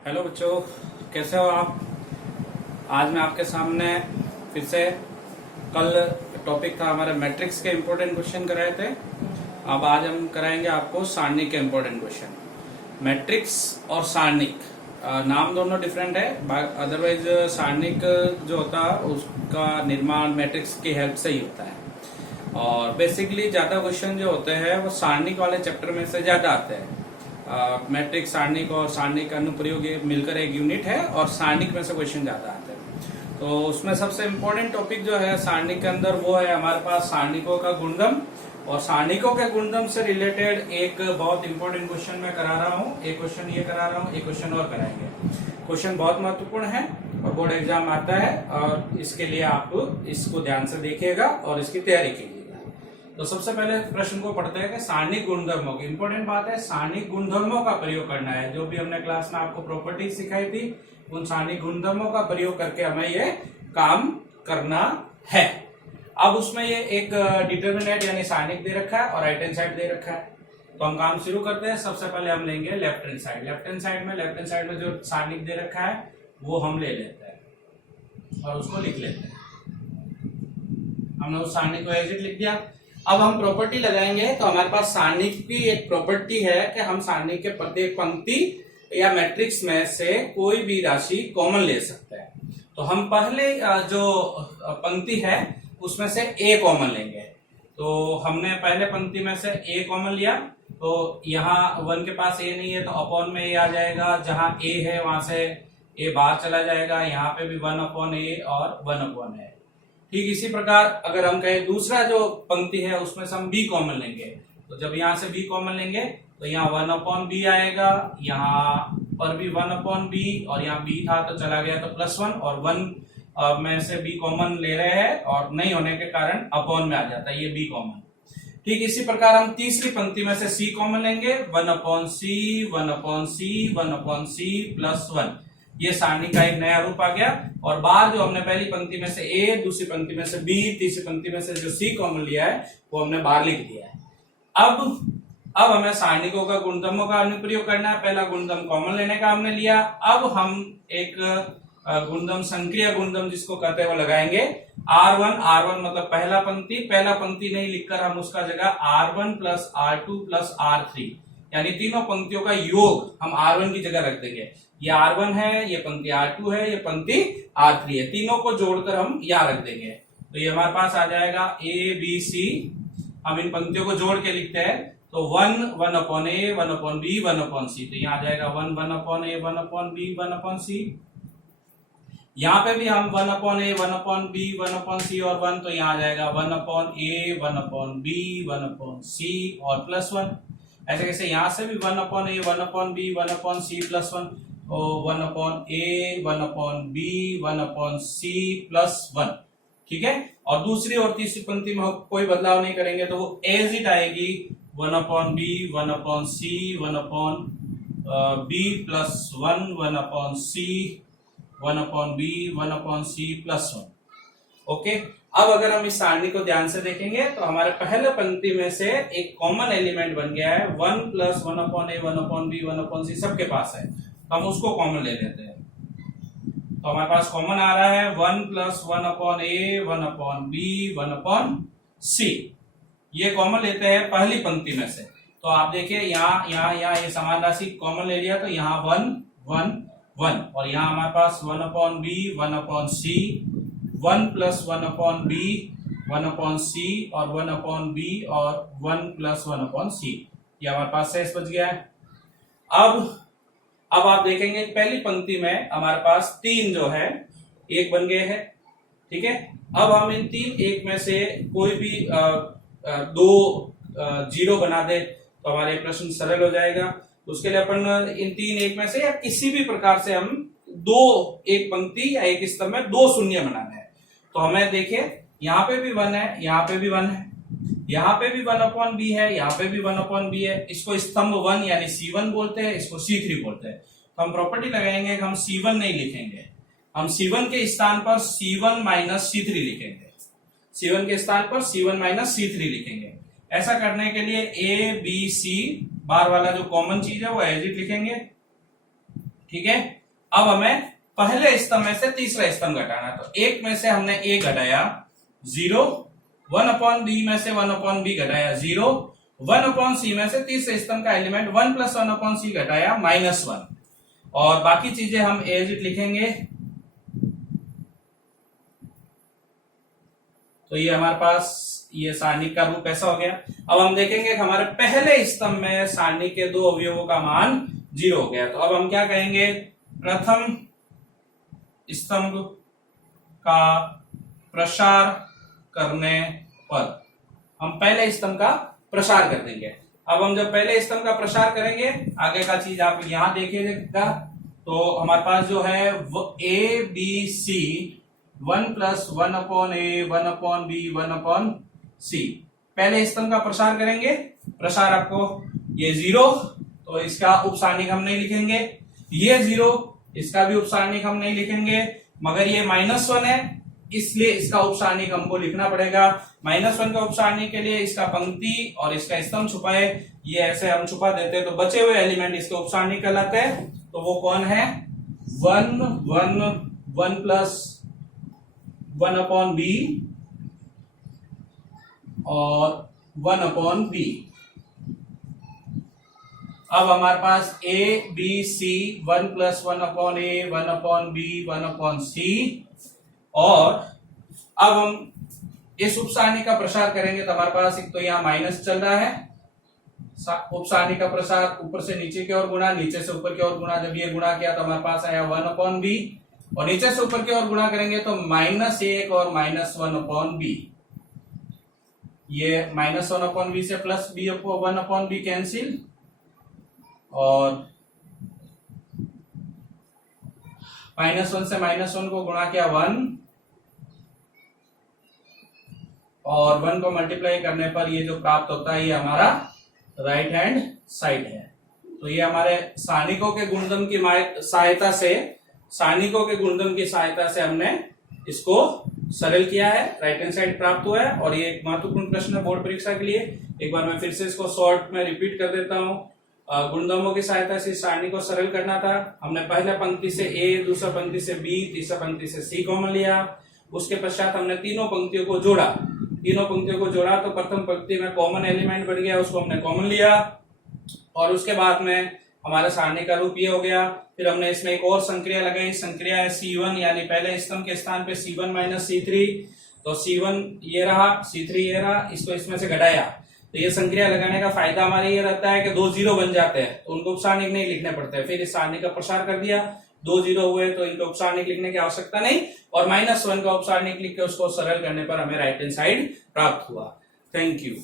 Hello बच्चों, कैसे हो आप। आज मैं आपके सामने फिर से कल टॉपिक था हमारे मैट्रिक्स के इम्पोर्टेंट क्वेश्चन कराए थे। अब आज हम कराएंगे आपको सारणिक के इम्पोर्टेंट क्वेश्चन। मैट्रिक्स और सारणिक नाम दोनों डिफरेंट है, अदरवाइज सारणिक जो होता है उसका निर्माण मैट्रिक्स की हेल्प से ही होता है। और बेसिकली ज्यादा क्वेश्चन जो होते हैं वो सारणिक वाले चैप्टर में से ज्यादा आते हैं। मैट्रिक्स, सारणिक और सारणिक अनुप्रयोग ये मिलकर एक यूनिट है और सारणिक में से क्वेश्चन ज्यादा आते हैं। तो उसमें सबसे इम्पोर्टेंट टॉपिक जो है सारणिक के अंदर वो है हमारे पास सारणिकों का गुणधर्म। और सारणिकों के गुणधर्म से रिलेटेड एक बहुत इंपॉर्टेंट क्वेश्चन मैं करा रहा हूँ। एक क्वेश्चन ये करा रहा हूँ, एक क्वेश्चन और कराएंगे। क्वेश्चन बहुत महत्वपूर्ण है और बोर्ड एग्जाम आता है, और इसके लिए आप इसको ध्यान से देखिएगा और इसकी तैयारी कीजिएगा। तो सबसे पहले प्रश्न को पढ़ते हैं कि सारणिक गुणधर्मों की इंपॉर्टेंट बात है, सारणिक गुणधर्मों का प्रयोग करना है। जो भी हमने क्लास में आपको प्रॉपर्टी सिखाई थी, उन सारणिक गुणधर्मों का प्रयोग करके हमें ये काम करना है। अब उसमें ये एक डिटर्मिनेंट यानी सारणिक दे रखा है और राइट हैंड साइड दे रखा है। तो हम काम शुरू करते हैं। सबसे पहले हम लेंगे left hand side. Left hand side में जो सारणिक दे रखा है वो हम ले लेते हैं और उसको लिख लेते हैं। हमने उस सारणिक को एग्जिट लिख दिया। अब हम प्रॉपर्टी लगाएंगे। तो हमारे पास सारणिक की एक प्रॉपर्टी है कि हम सारणिक के प्रत्येक पंक्ति या मैट्रिक्स में से कोई भी राशि कॉमन ले सकते हैं। तो हम पहले जो पंक्ति है उसमें से ए कॉमन लेंगे। तो हमने पहले पंक्ति में से ए कॉमन लिया। तो यहाँ वन के पास ए नहीं है तो अपॉन में ए आ जाएगा। जहां ए है वहां से ए बाहर चला जाएगा। यहाँ पे भी 1/a और 1/a। ठीक इसी प्रकार अगर हम कहें दूसरा जो पंक्ति है उसमें से हम b कॉमन लेंगे। तो जब यहां से b कॉमन लेंगे तो यहाँ 1/b आएगा। यहाँ पर भी 1/b और यहाँ b था तो चला गया तो +1 और 1 में से b कॉमन ले रहे हैं और नहीं होने के कारण अपॉन में आ जाता है ये b कॉमन। ठीक इसी प्रकार हम तीसरी पंक्ति में से c कॉमन लेंगे। 1/c 1/c 1/c +1। ये सारणी का एक नया रूप आ गया। और बाहर जो हमने पहली पंक्ति में से ए, दूसरी पंक्ति में से बी, तीसरी पंक्ति में से जो सी कॉमन लिया है वो हमने बाहर लिख दिया है। अब हमें सारणिकों का गुणधर्मों का अनुप्रयोग करना है। पहला गुणधर्म कॉमन लेने का हमने लिया। अब हम एक गुणधर्म, संक्रिय गुणधर्म जिसको कहते हैं वो लगाएंगे। R1 मतलब पहला पंक्ति नहीं लिखकर हम उसका जगह R1 + R2 + R3 यानी तीनों पंक्तियों का योग हम R1 की जगह रख देंगे। ये R1 है, ये पंक्ति R2 है, ये पंक्ति R3 है। तीनों को जोड़कर हम यहां रख देंगे। तो ये हमारे पास आ जाएगा A B C। हम इन पंक्तियों को जोड़ के लिखते हैं। तो 1/a 1/b 1/c। तो यहाँ आ जाएगा 1/a 1/b 1/c। यहाँ पे भी हम 1/a 1/b 1/c और 1। तो यहाँ आ जाएगा 1/a 1/b 1/c और +1। ऐसे कैसे यहाँ से भी 1/a 1/b 1/c +1 और 1/a 1/b 1/c +1। ठीक है। और दूसरी और तीसरी पंक्ति में कोई बदलाव नहीं करेंगे तो वो एज इट आएगी। 1/b 1/c 1/b +1 1/c 1/b 1/c +1। Okay. अब अगर हम इस सारणी को ध्यान से देखेंगे तो हमारे पहले पंक्ति में से एक कॉमन एलिमेंट बन गया है। 1 + 1/a 1/b 1/c सबके पास है, तो हम उसको कॉमन ले लेते हैं। तो हमारे पास कॉमन आ रहा है 1 + 1/a 1/b 1/c। ये कॉमन लेते हैं पहली पंक्ति में से। तो आप देखिए यहाँ ये समान राशि कॉमन ले लिया। तो यहाँ 1 1 1 और यहाँ हमारे पास 1/b 1/c 1 + 1/b 1/c और 1/b और 1 + 1/c। ये हमारे पास शेष बच गया है। अब आप देखेंगे पहली पंक्ति में हमारे पास 3 जो है एक बन गए हैं। ठीक है। अब हम इन 3 एक में से कोई भी 2 0 बना दे तो हमारे प्रश्न सरल हो जाएगा। उसके लिए अपन इन 3 एक में से या किसी भी प्रकार से हम 2 एक पंक्ति या एक स्तंभ में 2 शून्य बनाने हैं। तो हमें देखिए यहाँ पे भी 1 है, यहाँ पे भी 1 है, यहाँ पे भी 1/b है, यहाँ पे भी 1/b है। इसको स्तंभ 1 यानी C1 बोलते हैं, इसको C3 बोलते हैं। तो हम प्रॉपर्टी लगाएंगे कि हम C1 नहीं लिखेंगे, हम C1 के स्थान पर C1 - C3 लिखेंगे। C1 के स्थान पर C1 - C3 लिखेंगे। ऐसा करने के लिए A B C बार वाला जो कॉमन चीज है वो एज इट लिखेंगे। ठीक है। अब हमें पहले स्तंभ में से तीसरा स्तंभ घटाना है, तो एक में से हमने ए घटाया 0, 1/b में से 1/b घटाया 0, 1/c में से तीसरे स्तंभ का एलिमेंट 1 + 1/c घटाया -1, और बाकी चीजें हम एज इट लिखेंगे। तो ये हमारे पास ये सारणी का रूप ऐसा हो गया। अब हम देखेंगे कि हमारे पहले स्तंभ में सारणी के दो अवयवों का मान 0 हो गया। तो अब हम क्या कहेंगे, प्रथम स्तंभ का प्रसार करने पर हम पहले स्तंभ का प्रसार कर देंगे। अब हम जब पहले स्तंभ का प्रसार करेंगे, आगे का चीज आप यहां देखिएगा, तो हमारे पास जो है A B C 1 + 1/a 1/b 1/c पहले स्तंभ का प्रसार करेंगे। प्रसार आपको ये 0, तो इसका उपसारणिक हम नहीं लिखेंगे, ये 0, इसका भी उपसारणिक हम नहीं लिखेंगे, मगर ये -1 है, इसलिए इसका उपसारणिक हमको लिखना पड़ेगा। -1 का उपसारणिक के लिए इसका पंक्ति और इसका स्तंभ छुपाए, ये ऐसे हम छुपा देते हैं, तो बचे हुए एलिमेंट इसके उपसारणिक कहलाते हैं। तो वो कौन है, 1 1 1 + 1/b और 1/b। अब हमारे पास A B C 1 + 1/a 1/b 1/c, और अब हम इस उपसारणी का प्रसार करेंगे, तो हमारे पास एक तो यहाँ माइनस चल रहा है, उपसारणी का प्रसार ऊपर से नीचे की ओर गुणा, नीचे से ऊपर की ओर गुणा, जब ये गुणा किया तो हमारे पास आया 1/b, और नीचे से ऊपर की ओर गुणा करेंगे तो -1 और -1/b, ये -1/b से +1/b कैंसिल, और -1 से -1 को गुणा किया 1, और 1 को मल्टीप्लाई करने पर ये जो प्राप्त होता है ये हमारा राइट हैंड साइड है। तो ये हमारे सारणिकों के गुणधर्म की सहायता से हमने इसको सरल किया है, राइट हैंड साइड प्राप्त हुआ है। और ये एक महत्वपूर्ण प्रश्न है बोर्ड परीक्षा के लिए। एक बार मैं फिर से इसको शॉर्ट में रिपीट कर देता हूँ। गुणधर्मों की सहायता से सारणी को सरल करना था। हमने पहले पंक्ति से ए, दूसरा पंक्ति से बी, तीसरा पंक्ति से सी कॉमन लिया। उसके पश्चात हमने तीनों पंक्तियों को जोड़ा, तो प्रथम पंक्ति में कॉमन एलिमेंट बढ़ गया, उसको हमने कॉमन लिया, और उसके बाद में हमारा सारणी का रूप ये हो गया। फिर हमने इसमें एक और संक्रिया लगाई, संक्रिया है C1, यानी पहले स्तंभ के स्थान पे C1 - C3, तो C1 ये रहा, C3 ये रहा, इसको इसमें से घटाया। तो ये संक्रिया लगाने का फायदा हमारे ये रहता है कि 2 0 बन जाते हैं, तो उनको उपसारणिक नहीं लिखने पड़ते। फिर इस सारणी का प्रसार कर दिया, 2 0 हुए तो इनको उपसारणिक लिखने की आवश्यकता नहीं, और -1 का उपसारणिक लिख के उसको सरल करने पर हमें राइट हैंड साइड प्राप्त हुआ। Thank you.